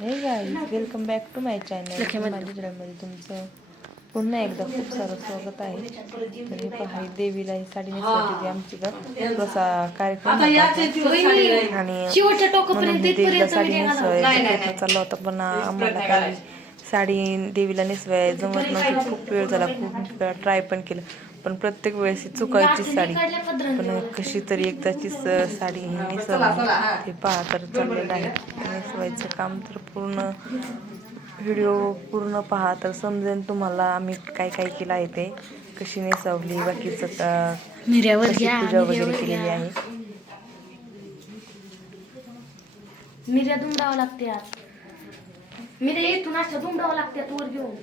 Hey guys welcome back to my channel माझ्या चॅनलमध्ये तुमचं पुन्हा एकदा खूप सारं स्वागत आहे. तर हे पहा देवीला ही साडी नेसवायची आमची का? थोडासा कार्यक्रम. आणि देवीला साडी. नेसवायचा. प्रयत्न चालला होता पण आम्हाला काय साडी देवीला नेसवाय जमत नव्हती खूप वेळ झाला खूप वेळा ट्राय पण केलं. पण प्रत्येक वेळेस ही चुकायची साडी. पण कशी तरी एकदाचीच साडी ही नेसवली. ते पहा तर चाललेलं आहे. नेसवायचं काम तर पूर्ण व्हिडिओ पूर्ण पहा तर समजेल तुम्हाला आम्ही काय काय केलं आहे ते. कशी नेसवली बाकीचं पूजा वगैरे केलेली आहे. मिऱ्या दुमडावं लागते आज. मिऱ्या इथून अशा दुमडावं लागतात वर घेऊन.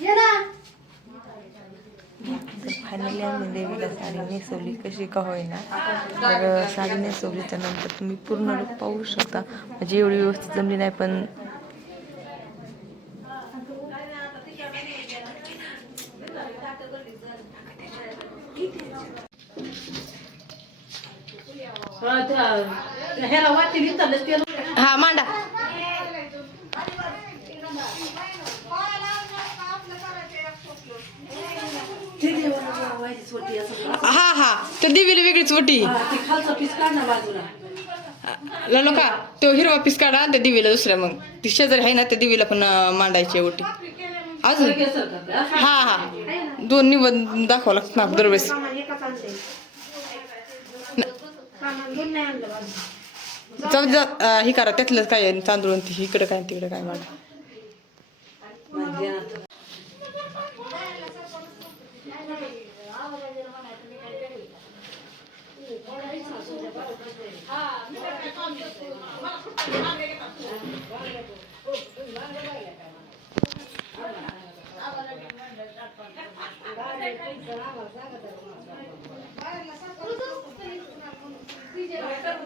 ये ना. फायनली आम्ही देवीला साडी नेसवली कशी का होईना तर साडी नेसवलीच्या नंतर तुम्ही पूर्ण पाहू शकता. म्हणजे एवढी व्यवस्थित जमली नाही पण ह्याला हा मांडा. हा हा. तर देवीला वेगळीच वटी. ते खालचा पीस काढ ना बाजूला का तो हिरवा पीस काढा त्या दिवीला दुसऱ्या मग. ती शेजारी आहे ना त्या दिवीला पण मांडायची ओटी अजून? हा हा. दोन निवड दाखवा लागत ना दरवेळेस. जाऊ अं, हे करा त्यातलंच काय आहे, तांदूळ इकडे काय तिकडे काय